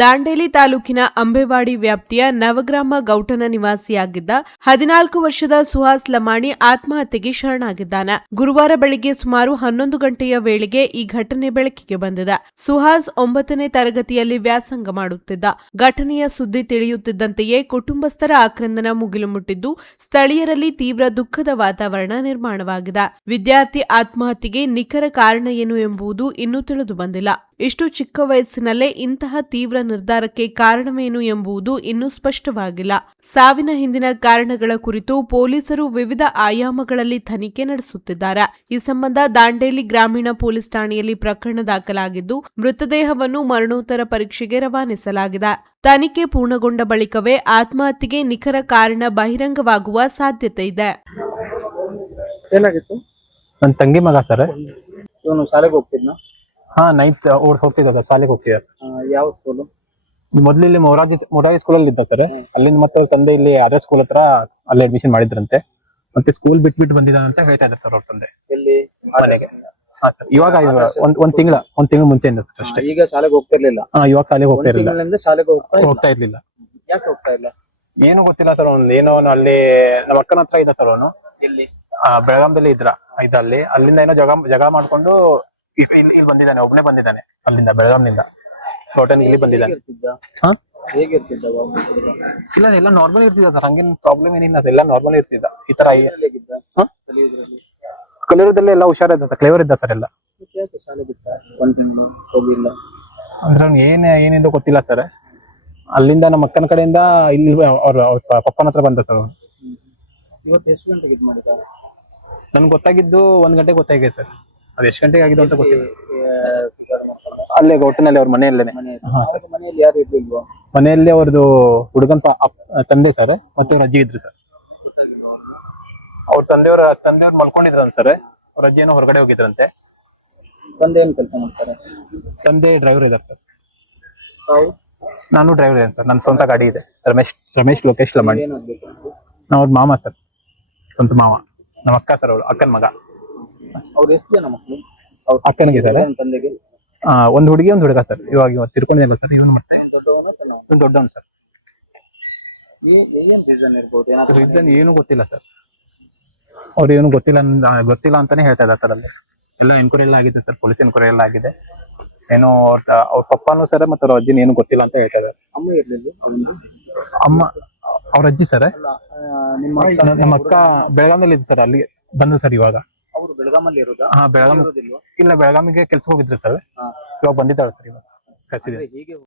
ದಾಂಡೇಲಿ ತಾಲೂಕಿನ ಅಂಬೆವಾಡಿ ವ್ಯಾಪ್ತಿಯ ನವಗ್ರಾಮ ಗೌಟನ ನಿವಾಸಿಯಾಗಿದ್ದ 14 ವರ್ಷದ ಸುಹಾಸ್ ಲಮಾಣಿ ಆತ್ಮಹತ್ಯೆಗೆ ಶರಣಾಗಿದ್ದಾನೆ. ಗುರುವಾರ ಬೆಳಗ್ಗೆ ಸುಮಾರು 11 ಗಂಟೆಯ ವೇಳೆಗೆ ಈ ಘಟನೆ ಬೆಳಕಿಗೆ ಬಂದಿದೆ. ಸುಹಾಸ್ 9ನೇ ತರಗತಿಯಲ್ಲಿ ವ್ಯಾಸಂಗ ಮಾಡುತ್ತಿದ್ದ. ಘಟನೆಯ ಸುದ್ದಿ ತಿಳಿಯುತ್ತಿದ್ದಂತೆಯೇ ಕುಟುಂಬಸ್ಥರ ಆಕ್ರಂದನ ಮುಗಿಲು ಮುಟ್ಟಿದ್ದು, ಸ್ಥಳೀಯರಲ್ಲಿ ತೀವ್ರ ದುಃಖದ ವಾತಾವರಣ ನಿರ್ಮಾಣವಾಗಿದೆ. ವಿದ್ಯಾರ್ಥಿ ಆತ್ಮಹತ್ಯೆಗೆ ನಿಖರ ಕಾರಣ ಏನು ಎಂಬುದು ಇನ್ನೂ ತಿಳಿದು ಬಂದಿಲ್ಲ. ಇಷ್ಟು ಚಿಕ್ಕ ವಯಸ್ಸಿನಲ್ಲೇ ಇಂತಹ ತೀವ್ರ ನಿರ್ಧಾರಕ್ಕೆ ಕಾರಣವೇನು ಎಂಬುದು ಇನ್ನೂ ಸ್ಪಷ್ಟವಾಗಿಲ್ಲ. ಸಾವಿನ ಹಿಂದಿನ ಕಾರಣಗಳ ಕುರಿತು ಪೊಲೀಸರು ವಿವಿಧ ಆಯಾಮಗಳಲ್ಲಿ ತನಿಖೆ ನಡೆಸುತ್ತಿದ್ದಾರೆ. ಈ ಸಂಬಂಧ ದಾಂಡೇಲಿ ಗ್ರಾಮೀಣ ಪೊಲೀಸ್ ಠಾಣೆಯಲ್ಲಿ ಪ್ರಕರಣ ದಾಖಲಾಗಿದ್ದು, ಮೃತದೇಹವನ್ನು ಮರಣೋತ್ತರ ಪರೀಕ್ಷೆಗೆ ರವಾನಿಸಲಾಗಿದೆ. ತನಿಖೆ ಪೂರ್ಣಗೊಂಡ ಬಳಿಕವೇ ಆತ್ಮಹತ್ಯೆಗೆ ನಿಖರ ಕಾರಣ ಬಹಿರಂಗವಾಗುವ ಸಾಧ್ಯತೆ ಇದೆ. ಏನಾಗಿತ್ತು? ನನ್ನ ತಂಗಿ ಮಗ ಸರ್. ಇವನು ಶಾಲೆಗೆ ಹೋಗ್ತಿದ್ನ? ಹಾ, 9th ಹೋಗ್ತಿದ್ದ, ಶಾಲೆಗೆ ಹೋಗ್ತಿದ್ದ ಸರ್. ಯಾವ ಸ್ಕೂಲು? ಮೊದ್ಲು ಇಲ್ಲಿ ಮೊರಾರ್ಜಿ ಸ್ಕೂಲಲ್ಲಿ ಇದ್ದ ಸರ್. ಅಲ್ಲಿಂದ ಮತ್ತೆ ಅವ್ರ ತಂದೆ ಇಲ್ಲಿ ಅದರ್ ಸ್ಕೂಲ್ ಹತ್ರ ಅಲ್ಲಿ ಅಡ್ಮಿಷನ್ ಮಾಡಿದ್ರಂತೆ. ಮತ್ತೆ ಸ್ಕೂಲ್ ಬಿಟ್ಬಿಟ್ಟು ಬಂದಿದ್ದಾನೆ ಅಂತ ಹೇಳ್ತಾ ಇದ್ದಾರೆ ಸರ್ ಅವ್ರ ತಂದೆ. ಎಲ್ಲಿ? ಮನೆಗೆ. ಹಾ ಸರ್, ಇವಾಗ ಒಂದ್ ತಿಂಗಳು ಮುಂಚೆಯಿಂದ ಅಷ್ಟೇ. ಈಗ ಶಾಲೆಗೆ ಹೋಗ್ತಿರ್ಲಿಲ್ಲ? ಇವಾಗ ಶಾಲೆಗೆ ಹೋಗ್ತಾ ಇರಲಿಲ್ಲ. ಶಾಲೆಗೆ ಹೋಗ್ತಾ ಇರ್ಲಿಲ್ಲ. ಯಾಕೆ ಹೋಗ್ತಾ ಇಲ್ಲ? ಏನು ಗೊತ್ತಿಲ್ಲ ಸರ್. ಏನೋ ಅಲ್ಲಿ ನಮ್ಮ ಅಕ್ಕನ ಹತ್ರ ಇದ್ದ ಸರ್ ಅವನು. ಎಲ್ಲಿ? ಬೆಳಗಾಂದಲ್ಲಿ ಇದ್ದ ಅಲ್ಲಿ. ಅಲ್ಲಿಂದ ಏನೋ ಜಗಳ ಮಾಡ್ಕೊಂಡು ಇಲ್ಲಿ ಬಂದಿದ್ದಾನೆ, ಒಬ್ಬನೇ ಬಂದಿದ್ದಾನೆ ಅಲ್ಲಿಂದ, ಬೆಳಗಾಂನಿಂದ ಇಲ್ಲಿ ಬಂದಿದ್ದಾನೆ. ಹೇಗಿರ್ತಿದ್ದ? ಇಲ್ಲ, ಎಲ್ಲ ನಾರ್ಮಲ್ ಇರ್ತಿದ್ದ ಸರ್, ಹಂಗೇನ್ ಪ್ರಾಬ್ಲಮ್ ಏನಿಲ್ಲ ಸರ್, ಎಲ್ಲ ನಾರ್ಮಲ್ ಇರ್ತಿದ್ದ. ಈ ತರ ಕಲಿಯೋದ್ರಲ್ಲಿ ಎಲ್ಲ ಹುಷಾರಿದ್ದ ಸರ್, ಕ್ಲೇವರ್ ಇದ್ದ ಸರ್ ಎಲ್ಲ. ಅಂದ್ರೆ ಏನಿದೆ ಗೊತ್ತಿಲ್ಲ ಸರ್. ಅಲ್ಲಿಂದ ನಮ್ಮ ಅಕ್ಕನ ಕಡೆಯಿಂದ ಇಲ್ಲಿ ಅವ್ರ ಪಪ್ಪನ ಹತ್ರ ಬಂದ ಸರ್. ಇವತ್ತು ಎಷ್ಟು ಗಂಟೆಗೆ ಇದು ಮಾಡಿದ? ನನ್ಗೆ ಗೊತ್ತಾಗಿದ್ದು 1 ಗಂಟೆಗೆ ಗೊತ್ತಾಗಿದೆ ಸರ್. ಅದು ಎಷ್ಟು ಗಂಟೆಗೆ ಆಗಿದ್ದು ಅಂತ ಗೊತ್ತಿಲ್ಲ. ಅಲ್ಲೇ ಗೌಟನಲ್ಲಿ ಅವ್ರ ಮನೆಯಲ್ಲೇನೆ. ಮನೆಯಲ್ಲಿ ಯಾರು ಇರ್ಲಿಲ್ವಾ? ಮನೆಯಲ್ಲಿ ಅವ್ರದ್ದು ಹುಡುಗನ್ ತಂದೆ ಸರ್, ಮತ್ತೆ ಅವ್ರ ಅಜ್ಜಿ ಇದ್ರು ಸರ್. ಅವ್ರ ತಂದೆಯವ್ರ ಮಲ್ಕೊಂಡಿದ್ರಂತ ಸರ್. ಅವ್ರ ಅಜ್ಜಿ ಏನೋ ಹೊರಗಡೆ ಹೋಗಿದ್ರಂತೆ. ತಂದೆ ಏನ್ ಕೆಲಸ ಮಾಡ್ತಾರೆ? ತಂದೆ ಡ್ರೈವರ್ ಇದಾರೆ ಸರ್. ನಾನು ಡ್ರೈವರ್ ಇದ್ದೇನೆ ಸರ್. ನನ್ನ ಸ್ವಂತ ಗಾಡಿ ಇದೆ. ರಮೇಶ್ ಲೋಕೇಶ್ ಲಮಾಣಿ. ನಾವು ಅವ್ರ ಮಾಮ ಸರ್, ಸ್ವಂತ ಮಾವ. ನಮ್ಮ ಅಕ್ಕ ಸರ್, ಅವಳು ಅಕ್ಕನ ಮಗ. ಅವ್ರು ಎಷ್ಟು ಜನ ಮಕ್ಕಳು? ಅಕ್ಕನಿಗೆ ಸರ್ ತಂದೆಗೆ ಒಂದು ಹುಡುಗಿ ಒಂದು ಹುಡುಗ ಸರ್. ಇವಾಗ ತಿರ್ಕೊಂಡಿಲ್ಲ ಸರ್. ಇವನು ಮತ್ತೆ ದೊಡ್ಡವನು ಸರ್. ಏನು ಗೊತ್ತಿಲ್ಲ ಸರ್. ಅವ್ರು ಏನು ಗೊತ್ತಿಲ್ಲ ಅಂತಾನೆ ಹೇಳ್ತಾ ಇದ್ದಾರೆ ಸರ್. ಅಲ್ಲಿ ಎಲ್ಲ ಎನ್ಕ್ವೈರಿ ಎಲ್ಲ ಆಗಿದೆ ಸರ್, ಪೊಲೀಸ್ ಎನ್ಕ್ವೈರಿ ಎಲ್ಲ ಆಗಿದೆ. ಏನೋ ಅವ್ರ ಪಪ್ಪಾನು ಸರ್ ಮತ್ತೆ ಅವ್ರ ಅಜ್ಜಿನ ಏನು ಗೊತ್ತಿಲ್ಲ ಅಂತ ಹೇಳ್ತಾ ಇದ್ದಾರೆ. ಅಮ್ಮ ಇರ್ಲಿಲ್ಲ? ಅಮ್ಮ ಅವ್ರ ಅಜ್ಜಿ ಸರ್. ನಮ್ಮ ಅಕ್ಕ ಬೆಳಗಾಂನಲ್ಲಿ ಇದೆ ಸರ್, ಅಲ್ಲಿ ಬಂದು ಸರ್ ಇವಾಗ. ಅವರು ಬೆಳಗಾಮಲ್ಲಿ ಇರೋದಾ? ಹಾ, ಬೆಳಗಾಂ ಇಲ್ಲ, ಬೆಳಗಾಮಿಗೆ ಕೆಲ್ಸಕ್ಕೆ ಹೋಗಿದ್ರು ಸರ್. ಇವಾಗ ಬಂದಿದ್ದಾಳೆ ಸರ್, ಇವಾಗ ಕಳಿಸಿದೆ.